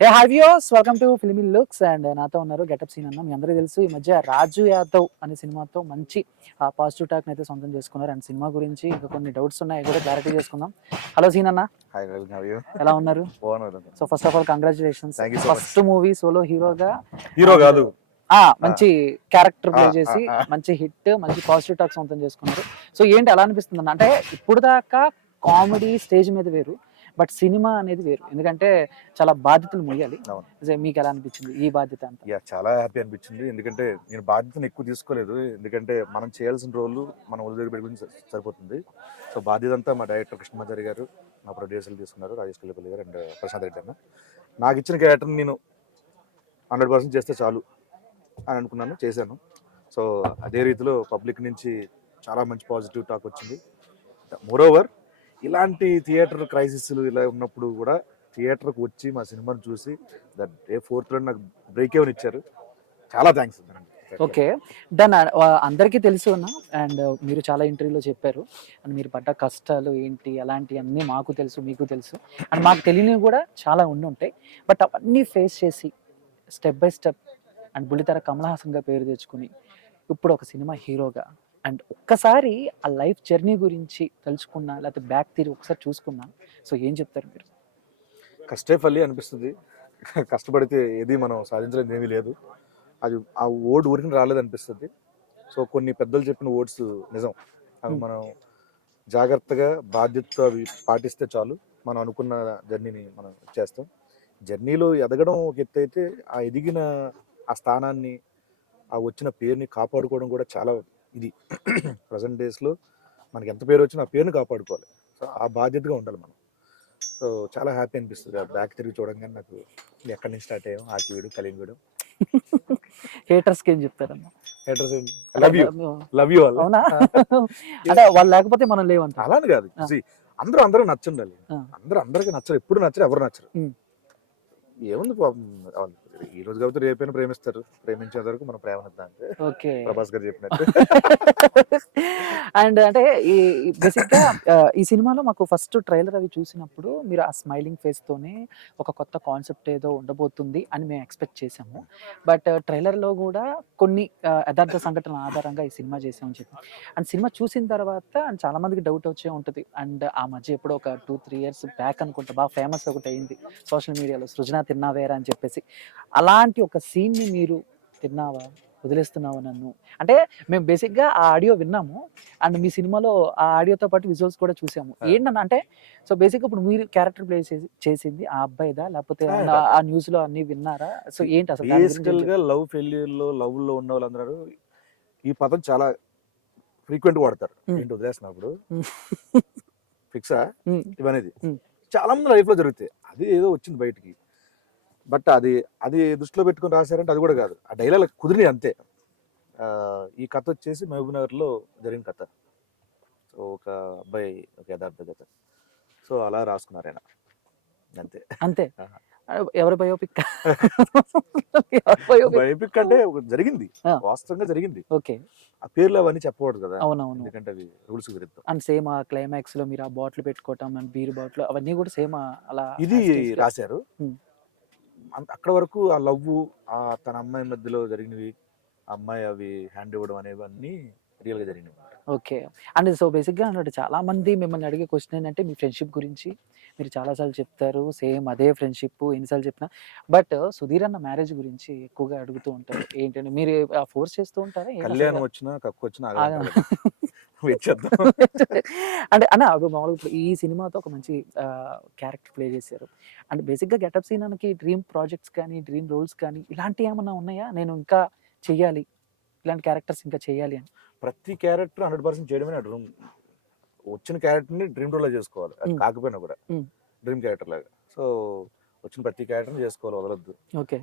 Hey hi viewers, welcome to filmy looks. And నాతో ఉన్నారు getup scene అన్న. మీ అందరికీ తెలుసు, ఈ మధ్య రాజు యాదవ్ అనే సినిమాతో మంచి పాజిటివ్ టాక్ అయితే సొంతం చేసుకున్నారు. అండ్ సినిమా గురించి ఇంకా కొన్ని డౌట్స్ ఉన్నాయి, కూడా క్లారిటీ చేసుకుందాం. హలో సీన్ అన్న, hi Ravi, how are you? ఎలా ఉన్నారు? బాగున్నాను. So first of all congratulations, Thank you so much. ఫస్ట్ మూవీ సోలో హీరోగా. హీరో కాదు, మంచి క్యారెక్టర్ ప్లే చేసి ఆ. మంచి హిట్, మంచి పాజిటివ్ టాక్ సొంతం చేసుకున్నారు. సో ఏంటి ఎలా అనిపిస్తుంది అన్న? అంటే ఇప్పుడు దాకా కామెడీ స్టేజ్ మీద వేరు, బట్ సినిమా అనేది వేరు, ఎందుకంటే చాలా బాధ్యతలు మొయ్యాలి. అవును. మీకు ఎలా అనిపించింది ఈ బాధ్యత అంతా? యా, చాలా హ్యాపీ అనిపించింది. ఎందుకంటే నేను బాధ్యతను ఎక్కువ తీసుకోలేదు. ఎందుకంటే మనం చేయాల్సిన రోల్ మనం ఒళ్ళు దగ్గర పెట్టుకుని సరిపోతుంది. సో బాధ్యత అంతా మా డైరెక్టర్ కృష్ణమాచారి గారు, మా ప్రొడ్యూసర్లు తీసుకున్నారు, రాజేష్ కల్లిపల్లి గారు అండ్ ప్రశాంత్ రెడ్డి అన్న. నాకు ఇచ్చిన క్యారెక్టర్ని నేను 100% చేస్తే చాలు అని అనుకున్నాను, చేశాను. సో అదే రీతిలో పబ్లిక్ నుంచి చాలా మంచి పాజిటివ్ టాక్ వచ్చింది. మోరోవర్, ఇలాంటి థియేటర్ క్రైసిస్లు ఇలా ఉన్నప్పుడు కూడా థియేటర్కి వచ్చి మా సినిమాని చూసి దట్ డే 4th నాకు బ్రేక్ ఏమని ఇచ్చారు. చాలా థ్యాంక్స్. Okay done. అందరికీ తెలుసు అన్న, అండ్ మీరు చాలా ఇంటర్వ్యూలో చెప్పారు, అండ్ మీరు పడ్డ కష్టాలు ఏంటి అలాంటి అన్నీ మాకు తెలుసు, మీకు తెలుసు, అండ్ మాకు తెలియనివి కూడా చాలా ఉండి ఉంటాయి. బట్ అవన్నీ ఫేస్ చేసి స్టెప్ బై స్టెప్ అండ్ బుల్లితెర కమల్ హాసన్గా పేరు తెచ్చుకుని ఇప్పుడు ఒక సినిమా హీరోగా, అండ్ ఒక్కసారి ఆ లైఫ్ జర్నీ గురించి తెలుసుకున్నా, లేకపోతే బ్యాక్ తిరిగి ఒకసారి చూసుకున్నా, సో ఏం చెప్తారు మీరు? కష్టే ఫలి అనిపిస్తుంది. కష్టపడితే ఏది మనం సాధించలేదు ఏమీ లేదు. అది ఆ ఓడ్ ఊరికి రాలేదు అనిపిస్తుంది. సో కొన్ని పెద్దలు చెప్పిన ఓడ్స్ నిజం. అవి మనం జాగ్రత్తగా బాధ్యతతో అవి పాటిస్తే చాలు, మనం అనుకున్న జర్నీని మనం చేస్తాం. జర్నీలో ఎదగడం ఒక ఎత్తు అయితే, ఆ ఎదిగిన ఆ స్థానాన్ని, ఆ వచ్చిన పేరుని కాపాడుకోవడం కూడా చాలా ఇది. ప్రజెంట్ డేస్లో మనకి ఎంత పేరు వచ్చినా ఆ పేరుని కాపాడుకోవాలి. సో ఆ బాధ్యతగా ఉండాలి మనం. సో చాలా హ్యాపీ అనిపిస్తుంది ఆ బ్యాక్ తిరిగి చూడంగానే. నాకు ఎక్కడి నుంచి స్టార్ట్ అయ్యాం, ఆకివీడు కలింగూడు. హేటర్స్కి ఏం చెప్తారన్న? హేటర్స్ లవ్ యూ వాళ్ళు. అవునా? అంటే వాళ్ళు లేకపోతే మనం లేవంట. అలానే కాదు, అందరూ నచ్చుండాలి. అందరికి నచ్చరు, ఎప్పుడు నచ్చరు, ఎవరు నచ్చరు. ఏముంది ఈ రోజు కాబట్టి రేపైనా ప్రేమిస్తారు, ప్రేమించే వరకు మనం ప్రేమనిద్దాం అంటే. ఓకే, ప్రభాస్ గారు చెప్పినట్టు. అండ్ అంటే ఈ బేసిక్ గా ఈ సినిమాలో మాకు ఫస్ట్ ట్రైలర్ అవి చూసినప్పుడు మీరు ఆ స్మైలింగ్ ఫేస్ తోనే ఒక కొత్త కాన్సెప్ట్ ఏదో ఉండబోతుంది అని మేము ఎక్స్పెక్ట్ చేసాము. బట్ ట్రైలర్ లో కూడా కొన్ని యథార్థ సంఘటనల ఆధారంగా ఈ సినిమా చేసామని చెప్పి, అండ్ సినిమా చూసిన తర్వాత అండ్ చాలా మందికి డౌట్ వచ్చే ఉంటుంది. అండ్ ఆ మధ్య ఎప్పుడో ఒక 2-3 years బ్యాక్ అనుకుంటా బాగా ఫేమస్ ఒకటి అయింది సోషల్ మీడియాలో, సృజన తిన్నావేరా అని చెప్పేసి. అలాంటి ఒక సీన్ ని మీరు తిన్నావా, వదిలేస్తున్నావా నన్ను, అంటే మేము బేసిక్గా ఆ ఆడియో విన్నాము, అండ్ మీ సినిమాలో ఆ ఆడియోతో పాటు విజువల్స్ కూడా చూసాము. ఏంటన్నా అంటే, సో బేసిక్గా ఇప్పుడు మీరు క్యారెక్టర్ ప్లే చేసింది ఆ అబ్బాయిదా, లేకపోతే ఆ న్యూస్ లో అన్ని విన్నారా? సో ఏంటి అసలు బేసికల్ గా లవ్ ఫెయిల్యూర్ లో, లవ్ లో ఉన్న వాళ్ళందరూ ఈ పదం చాలా ఫ్రీక్వెంట్ గా వాడతారు. ఏంటి వదిలేస్తున్నప్పుడు ఫిక్సా ఇవనేది చాలా మంది లైఫ్ లో జరుగుతాయి. అది ఏదో వచ్చింది బయటికి, బట్ అది దృష్టిలో పెట్టుకుని రాశారంటే అది కూడా కాదు. ఆ డైలాగ్ కుదిరి అంతే. ఈ కథ వచ్చేసి మహబూబ్ నగర్ లో జరిగిన కథ. సో ఒక అబ్బాయి, ఒక యథార్థ కథ. సో అలా రాసుకున్నారు ఆయన, అంతే అంతే. ఎవరి బయోపిక్? బయోపిక్ అంటే జరిగింది, వాస్తవంగా జరిగింది. ఓకే, ఆ పేర్లు అవన్నీ చెప్పకూడదు కదా. అవునవును, ఎందుకంటే అవి రూల్స్ విరుద్ధం. అండ్ సేమ్ ఆ క్లైమాక్స్ లో మీరు ఆ బాటిల్ పెట్టుకోవటం అండ్ బీర్ బాటిల్ అవన్నీ కూడా సేమ్ అలా ఇది రాశారు. అక్కడ వరకు ఆ లవ్, ఆ తన అమ్మాయి మధ్యలో జరిగినవి, అమ్మాయి అవి హ్యాండ్ ఇవ్వడం అనేవన్నీ రియల్ గా జరిగినవి. ఓకే, అండ్ సో బేసిక్గా అన్నట్టు చాలా మంది మిమ్మల్ని అడిగే క్వశ్చన్ ఏంటంటే మీ ఫ్రెండ్షిప్ గురించి. మీరు చాలాసార్లు చెప్తారు, సేమ్ అదే ఫ్రెండ్షిప్ ఎన్నిసార్లు చెప్పినా. బట్ సుధీర్ అన్న మ్యారేజ్ గురించి ఎక్కువగా అడుగుతూ ఉంటారు. ఏంటంటే మీరు ఫోర్స్ చేస్తూ ఉంటారా? కళ్యాణం వచ్చినా కక్కు వచ్చినా అంటే అన్న మామూలుగా ఇప్పుడు ఈ సినిమాతో ఒక మంచి క్యారెక్టర్ ప్లే చేశారు, అండ్ బేసిక్గా గెటప్ సీనానికి డ్రీమ్ ప్రాజెక్ట్స్ కానీ, డ్రీమ్ రోల్స్ కానీ ఇలాంటివి ఏమన్నా ఉన్నాయా? నేను ఇంకా చెయ్యాలి, ఇలాంటి క్యారెక్టర్స్ ఇంకా చెయ్యాలి అని. ప్రతి క్యారెక్టర్ 100% చేయడమే నా డ్రీమ్. వచ్చిన క్యారెక్టర్ని డ్రీమ్ రోల్ చేసుకోవాలి, అది కాకపోయినా కూడా డ్రీమ్ క్యారెక్టర్ లాగా. సో వచ్చిన ప్రతి క్యారెక్టర్ని చేసుకోవాలి, వదలొద్దు. ఓకే,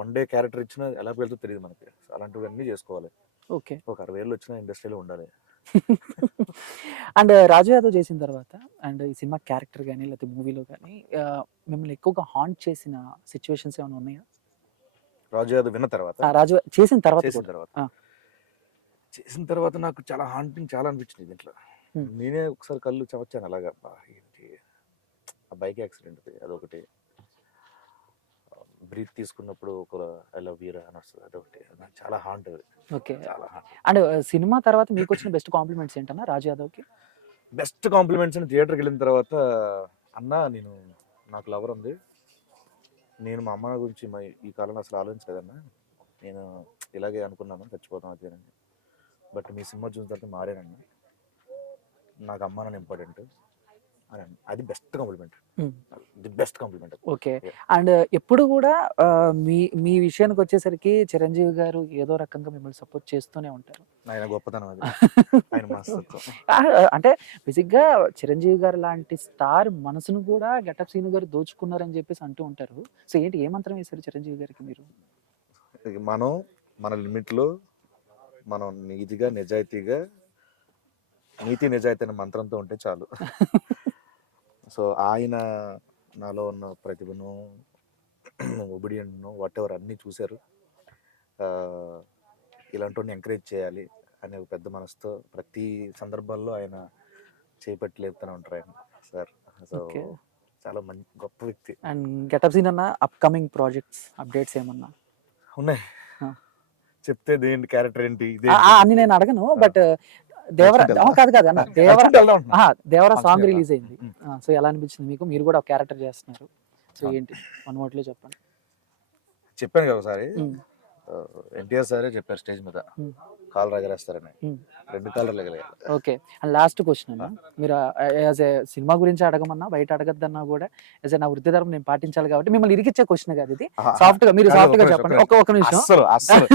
1 day క్యారెక్టర్ ఇచ్చినా ఎలా వెళ్తుందో తెలియదు మనకి. అలాంటివన్నీ చేసుకోవాలి. ఓకే, ఒక 60 ఏళ్ళు వచ్చిన ఇండస్ట్రీలో ఉండాలి. అండ్ రాజు యాదవ్ చేసిన తర్వాత అండ్ ఈ సినిమా క్యారెక్టర్ కానీ లేకపోతే మూవీలో కానీ మిమ్మల్ని ఎక్కువగా హాంట్ చేసిన సిచ్యువేషన్స్ ఏమైనా ఉన్నాయా? రాజు యాదవ్ విన్న తర్వాత, రాజు చేసిన తర్వాత నాకు చాలా హాంటింగ్ చాలా అనిపించింది దీంట్లో. నేనే ఒకసారి కళ్ళు చవచ్చాను అలాగా. ఏంటి ఆ బైక్ యాక్సిడెంట్ అదొకటి, బ్రీత్ తీసుకున్నప్పుడు ఒక ఐ లవ్ యూ అని వస్తుంది, అదొకటి నాకు చాలా హాంట్, ఓకే. చాలా హాంట్. అండ్ సినిమా తర్వాత మీకు వచ్చిన బెస్ట్ కాంప్లిమెంట్స్ ఏంటన్నా రాజు యాదవ్కి? బెస్ట్ కాంప్లిమెంట్స్ అని థియేటర్కి వెళ్ళిన తర్వాత, అన్న నాకు లవర్ ఉంది, నేను మా అమ్మ గురించి ఈ కాలంలో అసలు ఆలోచించలేదన్నా, నేను ఇలాగే అనుకున్నాను చచ్చిపోతాం అదేనండి, బట్ మీ సినిమా చూసిన తర్వాత మారానన్నా, నాకు అమ్మ నాన్న ఇంపార్టెంట్ అని అది best compliment, the best compliment. Okay. And ఎప్పుడు కూడా మీ మీ విషయానికి వచ్చేసరికి చిరంజీవి గారు ఏదో రకంగా మిమ్మల్ని సపోర్ట్ చేస్తూనే ఉంటారు. ఆయన గొప్పతనం అది, ఆయన మనస్తత్వం. అంటే బేసిక్గా చిరంజీవి గారు లాంటి స్టార్ మనసును కూడా గెటప్ సీను గారు దోచుకున్నారని చెప్పేసి అంటూ ఉంటారు. సో ఏంటి ఏ మంత్రం వేశారు చిరంజీవి గారికి మీరు? మనం మన లిమిట్లో మనం నీతిగా నిజాయితీగా, నీతి నిజాయితీ అనే మంత్రంతో ఉంటే చాలు. సో ఆయన నాలో ఉన్న ప్రతిభను, ఒబిడియంట్ను, వాట్ ఎవర్ అన్నీ చూశారు. ఇలాంటి ఎంకరేజ్ చేయాలి అనే ఒక పెద్ద మనసుతో ప్రతి సందర్భాల్లో ఆయన చేపట్టి లేపుతూనే ఉంటారు ఆయన సార్. So okay. చాలా గొప్ప వ్యక్తి. అండ్ గెటప్ సీన్ అన్న అప్కమింగ్ ప్రాజెక్ట్స్ అప్డేట్స్ ఏమన్నా ఉన్నాయి, ఆ. చెప్తే దేని క్యారెక్టర్ ఏంటి అన్ని నేను అడగను, బట్ దేవరా కాదు అన్న, దేవరా సాంగ్ రిలీజ్ అయింది. సో ఎలా అనిపించింది మీకు? మీరు కూడా ఒక క్యారెక్టర్ చేస్తున్నారు, సో ఏంటి వన్ వర్డ్లో చెప్పండి. చెప్పాను కదా ఒకసారి, ఎన్టీఆర్ సారే చెప్పారు స్టేజ్ మీద కాలు రగలేస్తారని, 2 కాళ్ళు రగలేయాలి. ఓకే. అండ్ లాస్ట్ క్వశ్చన్ అన్న, మీరు యాజ్ ఏ సినిమా గురించి అడగమన్నా బయట అడగద్దన్నా కూడా యాజ్ ఏ నా వృత్తి ధర్మం నేను పాటించాలి కాబట్టి మిమ్మల్ని ఇరికిచ్చే క్వశ్చన్ కాదు ఇది, సాఫ్ట్ గా మీరు సాఫ్ట్ గా చెప్పండి. ఒక నిమిషం. అస్సలు